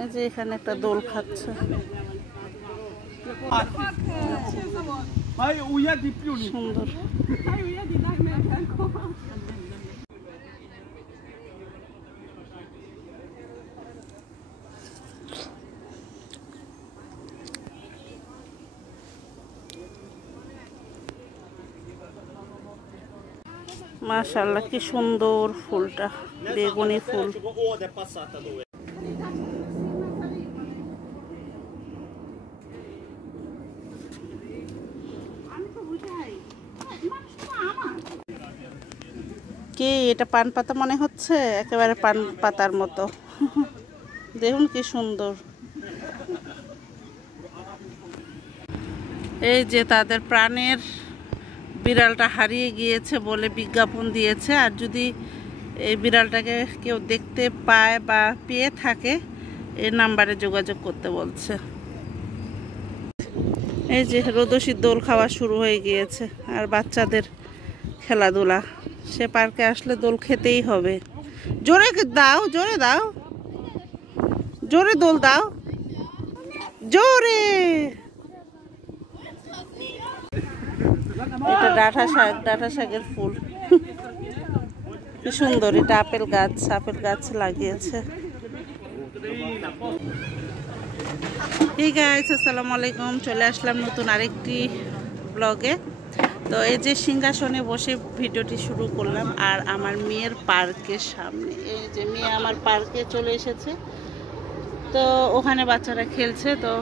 এই যে এখানে একটা দোল খাচ্ছে, সুন্দর। মাশাআল্লাহ, কি সুন্দর ফুলটা, বেগুনি ফুল। কি এটা পান পাতা মনে হচ্ছে, একেবারে পান পাতার মতো। দেখুন কি সুন্দর। এই যে তাদের প্রাণের বিড়ালটা হারিয়ে গিয়েছে বলে বিজ্ঞাপন দিয়েছে, আর যদি এই বিড়ালটাকে কেউ দেখতে পায় বা পেয়ে থাকে এই নাম্বারে যোগাযোগ করতে বলছে। এই যে রোদসির দোল খাওয়া শুরু হয়ে গিয়েছে, আর বাচ্চাদের খেলাধুলা। সে পার্কে আসলে দোল খেতেই হবে। জোরে দাও, জোরে দাও, জোরে দোল দাও, জোরে। এটা ডাঁটা শাক, ডাঁটা শাকের ফুল, কি সুন্দর। এটা আপেল গাছ, আপেল গাছ লাগিয়েছে। ঠিক আছে, আসসালামু আলাইকুম। চলে আসলাম নতুন আরেকটি ব্লগে। তো এই যে সিংহাসনে বসে ভিডিওটি শুরু করলাম, আর আমার মেয়ের পার্কের সামনে। এই যে মেয়ে আমার পার্কে চলে এসেছে, তো ওখানে বাচ্চারা খেলছে। তো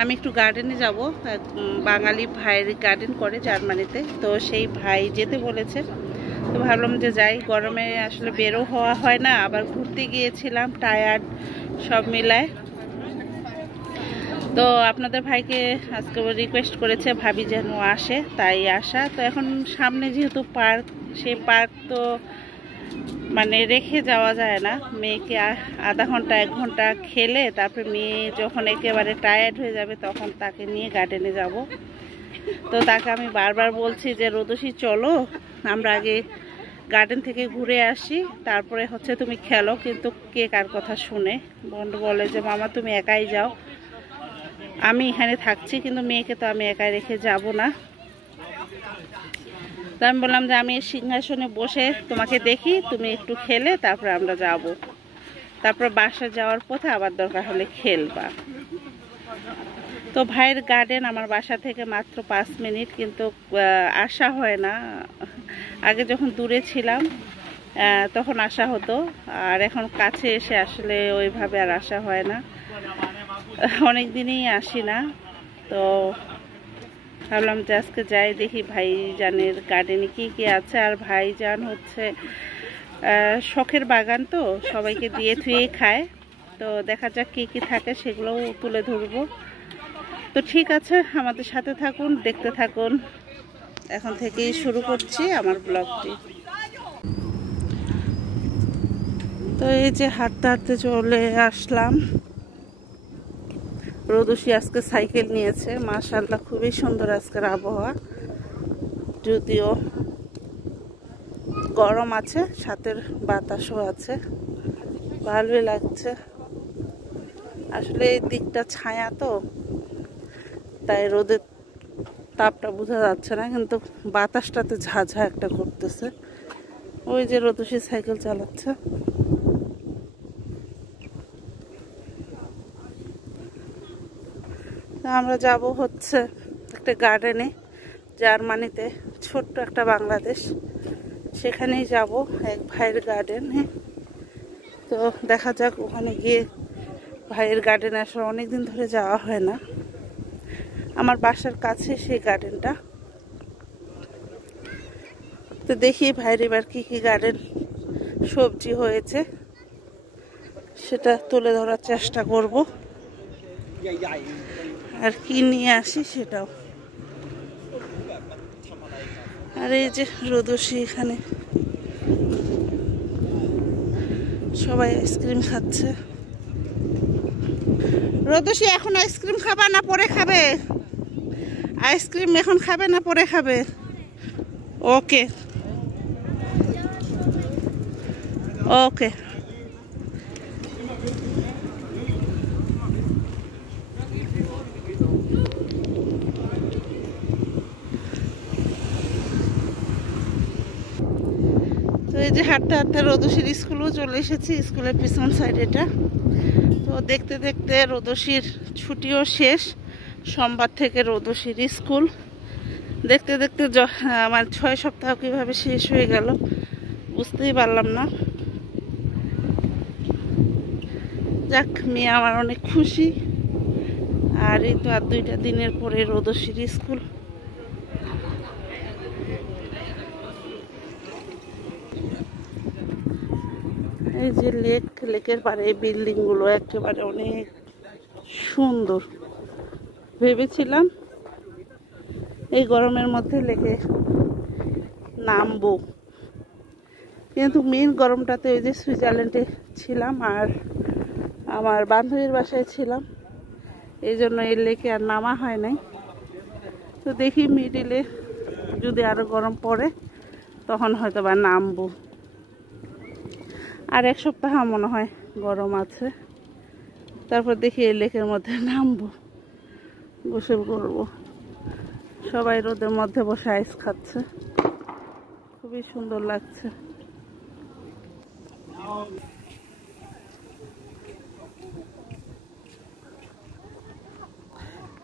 আমি একটু গার্ডেনে যাব, বাঙালি ভাইয়ের গার্ডেন করে জার্মানিতে, তো সেই ভাই যেতে বলেছে। তো ভাবলাম যে যাই, গরমে আসলে বেরো হওয়া হয় না, আবার ঘুরতে গিয়েছিলাম, টায়ার্ড সব মিলায়। তো আপনাদের ভাইকে আজকে রিকোয়েস্ট করেছে ভাবি যেন আসে, তাই আসা। তো এখন সামনে যেহেতু পার্ক, সেই পার্ক তো মানে রেখে যাওয়া যায় না। মেয়েকে আধা ঘন্টা 1 ঘন্টা খেলে তারপরে মেয়ে যখন একেবারে টায়ার্ড হয়ে যাবে তখন তাকে নিয়ে গার্ডেনে যাব। তো তাকে আমি বারবার বলছি যে রোদসি চলো, আমরা আগে গার্ডেন থেকে ঘুরে আসি, তারপরে হচ্ছে তুমি খেলো। কিন্তু কে কার কথা শুনে। বন্ধু বলে যে মামা তুমি একাই যাও, আমি এখানে থাকছি, কিন্তু মেয়েকে তো আমি একাই রেখে যাব না। তো আমি বললাম যে আমি সিংহাসনে বসে তোমাকে দেখি, তুমি একটু খেলে তারপরে আমরা যাব, তারপর বাসা যাওয়ার পথে আবার দরকার হলে খেলবা। তো ভাইয়ের গার্ডেন আমার বাসা থেকে মাত্র 5 মিনিট, কিন্তু আসা হয় না। আগে যখন দূরে ছিলাম তখন আসা হতো, আর এখন কাছে এসে আসলে ওইভাবে আর আসা হয় না, অনেক দিনই আসি না। তো ভাবলাম যে আজকে যাই, দেখি ভাইজানের গার্ডেনে কি কি আছে। আর ভাইজান হচ্ছে শখের বাগান, তো সবাইকে দিয়ে থুয়েই খায়। তো দেখা যাক কি কি থাকে, সেগুলোও তুলে ধরবো। তো ঠিক আছে, আমাদের সাথে থাকুন, দেখতে থাকুন। এখন থেকেই শুরু করছি আমার ব্লগটি। তো এই যে হাঁটতে হাঁটতে চলে আসলাম। রোদসি আজকে সাইকেল নিয়েছে, মাশাআল্লাহ খুবই সুন্দর আজকের আবহাওয়া। যদিও গরম আছে, সাথে বাতাসও আছে, ভালোই লাগছে। আসলে এই দিকটা ছায়া, তো তাই রোদের তাপটা বোঝা যাচ্ছে না, কিন্তু বাতাসটাতে ঝাঝা একটা করতেছে। ওই যে রোদসি সাইকেল চালাচ্ছে। আমরা যাব হচ্ছে একটা গার্ডেনে, জার্মানিতে ছোট্ট একটা বাংলাদেশ, সেখানেই যাব এক ভাইয়ের গার্ডেনে। তো দেখা যাক, ওখানে গিয়ে ভাইয়ের গার্ডেনে আসলে অনেকদিন ধরে যাওয়া হয় না। আমার বাসার কাছে সেই গার্ডেনটা। তো দেখি ভাইয়ের এবার কি কি গার্ডেন সবজি হয়েছে সেটা তুলে ধরার চেষ্টা করব, আর কি নিয়ে আসি সেটাও। আর এই যে রোদসি, এখানে সবাই আইসক্রিম খাচ্ছে। রোদসি এখন আইসক্রিম খাবা না পরে খাবে? আইসক্রিম এখন খাবে না পরে খাবে? ওকে ওকে। এই যে হাঁটতে হাঁটতে রোদসীর স্কুলও চলে এসেছি, স্কুলের পিছন সাইড এটা। তো দেখতে দেখতে রোদসীর ছুটিও শেষ, সোমবার থেকে রোদসীর স্কুল। দেখতে দেখতে আমার 6 সপ্তাহ কিভাবে শেষ হয়ে গেল বুঝতেই পারলাম না। যাক, মেয়ে আমার অনেক খুশি। আর এই তো আর 2টা দিনের পরে রোদসীর স্কুল। এই যে লেকের পারে এই বিল্ডিং গুলো একেবারে অনেক সুন্দর। ভেবেছিলাম এই গরমের মধ্যে লেকে নামবো, কিন্তু মেন গরমটাতে ওই যে সুইজারল্যান্ডে ছিলাম আর আমার বান্ধবীর বাসায় ছিলাম, এই জন্য এই লেকে আর নামা হয় নাই। তো দেখি মিডিলে যদি আরো গরম পড়ে তখন হয়তো বা নামবো। আর 1 সপ্তাহ মনে হয় গরম আছে, তারপর দেখি এই লেকের মধ্যে নামবো, গোসল করবো। সবাই রোদের মধ্যে বসে আইস খাচ্ছে, খুবই সুন্দর লাগছে।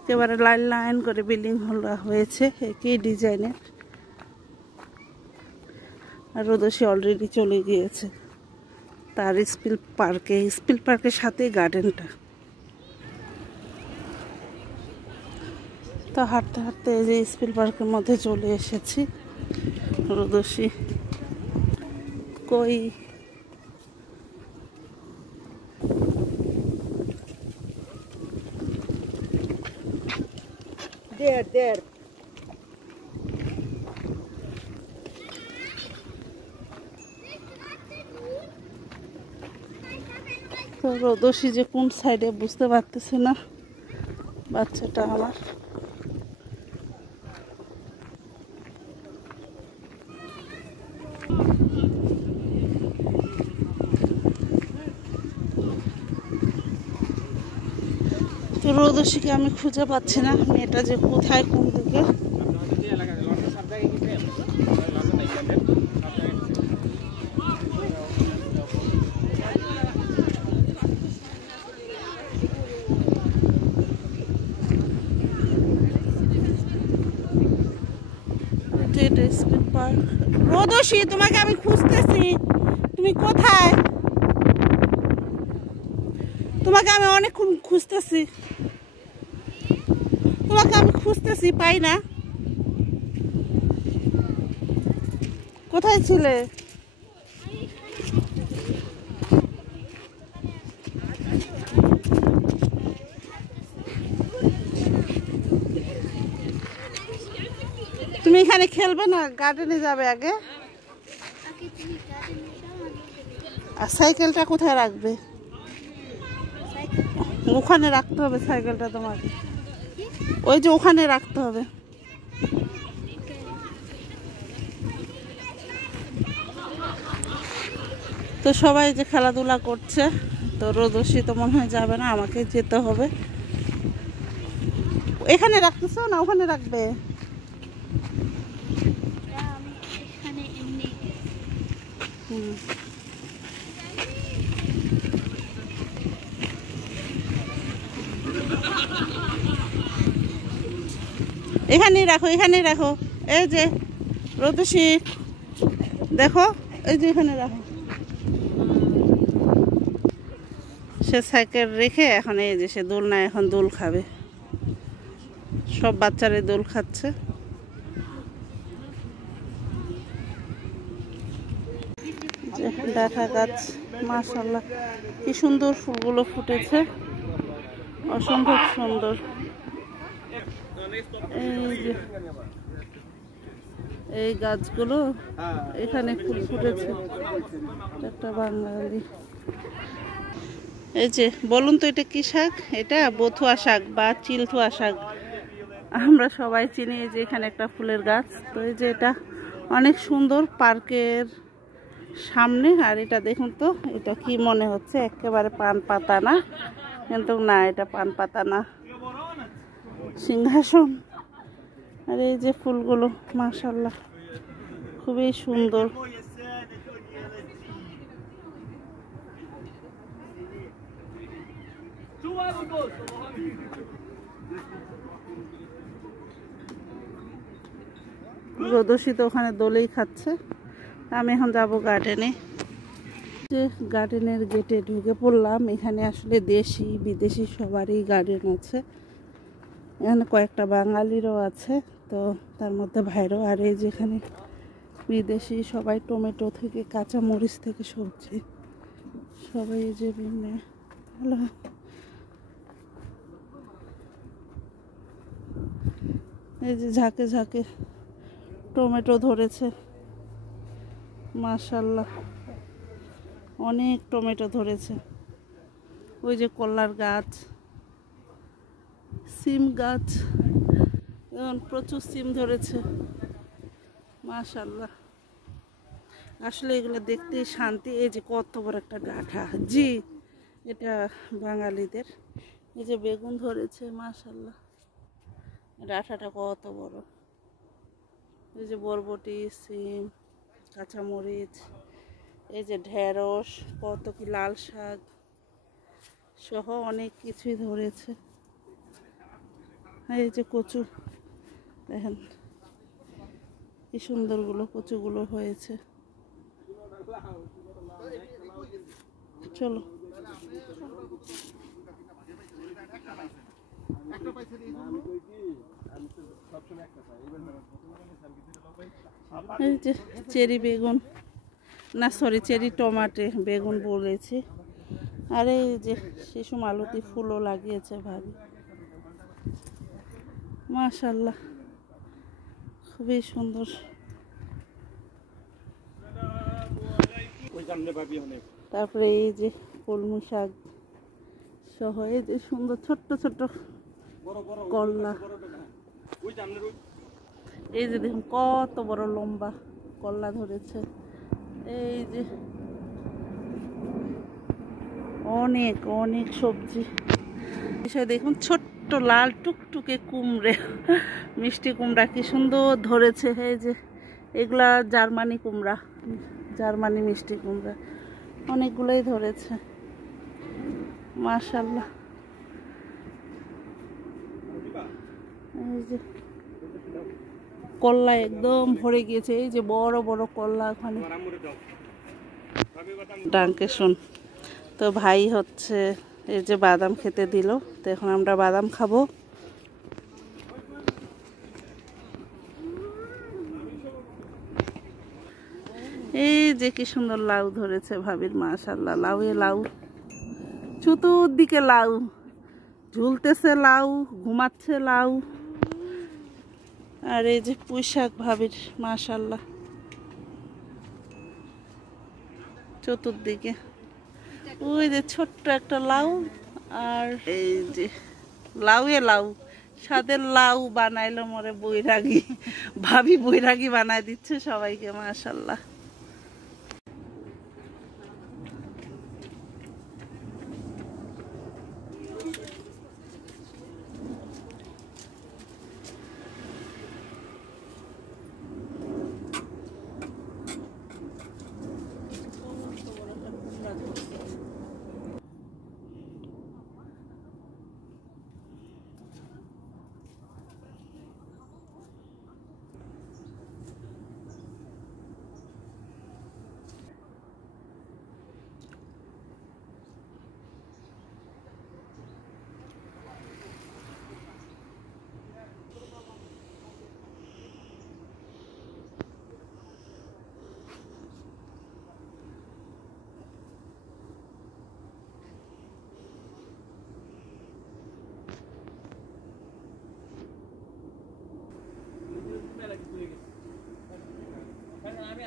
একেবারে লাইন লাইন করে বিল্ডিং হয়েছে একই ডিজাইনের। আর রোদসী অলরেডি চলে গিয়েছে তার স্পিল পার্কের সাথে গার্ডেনটা। তো হাঁটতে হাঁটতে এই যে স্পিল পার্কের মধ্যে চলে এসেছি। রোদসী কই there তো রোদসী যে কোন সাইডে বুঝতে পারতেছে না বাচ্চাটা আমার। তো রোদসীকে আমি খুঁজে পাচ্ছি না, মেয়েটা যে কোথায় কোন দিকে। রোদসী, তোমাকে আমি খুঁজতেছি, তুমি কোথায়? তোমাকে আমি অনেকক্ষণ খুঁজতেছি, পাই না। কোথায় ছিলে? তুমি এখানে খেলবে না, গার্ডেনে যাবে আগে? আর সাইকেলটা কোথায় রাখবে? ওখানে রাখতে হবে সাইকেলটা তোমাকে, ওই যে ওখানে রাখতে হবে। তো সবাই যে খেলাধুলা করছে, তো রোদসী তো মনে হয় যাবে না, আমাকে যেতে হবে। এখানে রাখতেছো না ওখানে রাখবে? এখানেই রাখো। এই যে রোদসী দেখো, এই যে এখানে রাখো। সে সাইকেল রেখে এখন এই যে সে দোলনায় এখন দোল খাবে। সব বাচ্চারা দোল খাচ্ছে। দেখা গাছ, মাশাআল্লাহ কি সুন্দর ফুলগুলো ফুটেছে, অসম্ভব সুন্দর। এই গাছগুলো এখানে ফুল ফুটেছে। একটা বাঙালি, এই যে বলুন তো এটা কি শাক? এটা বথুয়া শাক বা চিলথুয়া শাক, আমরা সবাই চিনি। যে এখানে একটা ফুলের গাছ, তো এই যে এটা অনেক সুন্দর পার্কের সামনে। আর এটা দেখুন তো, এটা কি মনে হচ্ছে একেবারে পান পাতা না, কিন্তু না, এটা পান পাতা না, সিংহাসন। আর এই যে ফুলগুলো মাশাআল্লাহ খুবই সুন্দর। রোদসী তো ওখানে দোলেই খাচ্ছে, আমি এখন যাবো গার্ডেনে। যে গার্ডেনের গেটে ঢুকে পড়লাম। এখানে আসলে দেশি বিদেশি সবারই গার্ডেন আছে, এখানে কয়েকটা বাঙালিরও আছে, তো তার মধ্যে ভাইরও। আর এই যেখানে বিদেশি সবাই, টমেটো থেকে কাঁচা মরিচ থেকে সবজি সবাই এই যে বিভিন্ন। হ্যালো, এই যে ঝাঁকে ঝাঁকে টমেটো ধরেছে, মাশাআল্লাহ অনেক টমেটো ধরেছে। ওই যে কলার গাছ, সিম গাছ, এখন প্রচুর সিম ধরেছে, মাশাআল্লাহ। আসলে এগুলো দেখতেই শান্তি। এই যে কত বড় একটা ডাঁটা, জি এটা বাঙালিদের। এই যে বেগুন ধরেছে, মাশাআল্লাহ ডাঁটাটা কত বড়। এই যে বরবটি, সিম, কাঁচামরিচ, এই যে ঢেঁড়স, কত কি লাল শাক সহ অনেক কিছুই ধরেছে। এই যে কচু, দেখেন কি সুন্দরগুলো কচুগুলো হয়েছে। চলো, এই যে চেরি বেগুন, না সরি চেরি টমাটে বেগুন বলেছি। আর এই যে শিশু মালতী ফুলও লাগিয়েছে ভাবি, মাশাআল্লাহ খুবই সুন্দর। তারপরে এই যে কলমি শাক সহ এই যে সুন্দর ছোট্ট ছোট্ট করলা। এই যে দেখুন কত বড় লম্বা করলা ধরেছে। এই যে অনেক অনেক সবজি। দেখুন ছোট্ট লাল টুকটুকে কুমড়ে, মিষ্টি কুমড়া কি সুন্দর ধরেছে। এই যে এগুলা জার্মানি কুমড়া, জার্মানি মিষ্টি কুমড়া, অনেকগুলোই ধরেছে, মাশাআল্লাহ। এই যে কল্লা একদম ভরে গিয়েছে, এই যে বড় বড় কল্লা ওখানে। ডাঙ্কে শুন, তো ভাই হচ্ছে এই যে বাদাম খেতে দিল, তো এখন আমরা বাদাম খাবো। এই যে কি সুন্দর লাউ ধরেছে ভাবির, মাশাআল্লাহ। লাউ এ লাউ, চতুর্দিকে লাউ, ঝুলতেছে লাউ, ঘুমাচ্ছে লাউ। আর এই যে পুঁই শাক ভাবির, মাশাআল্লাহ চতুর্দিকে। ওই যে ছোট্ট একটা লাউ, আর এই যে লাউ এ লাউ, স্বাদের লাউ বানাইলো মরে বৈরাগী ভাবি, বৈরাগী বানাই দিচ্ছে সবাইকে, মাশাআল্লাহ। আমি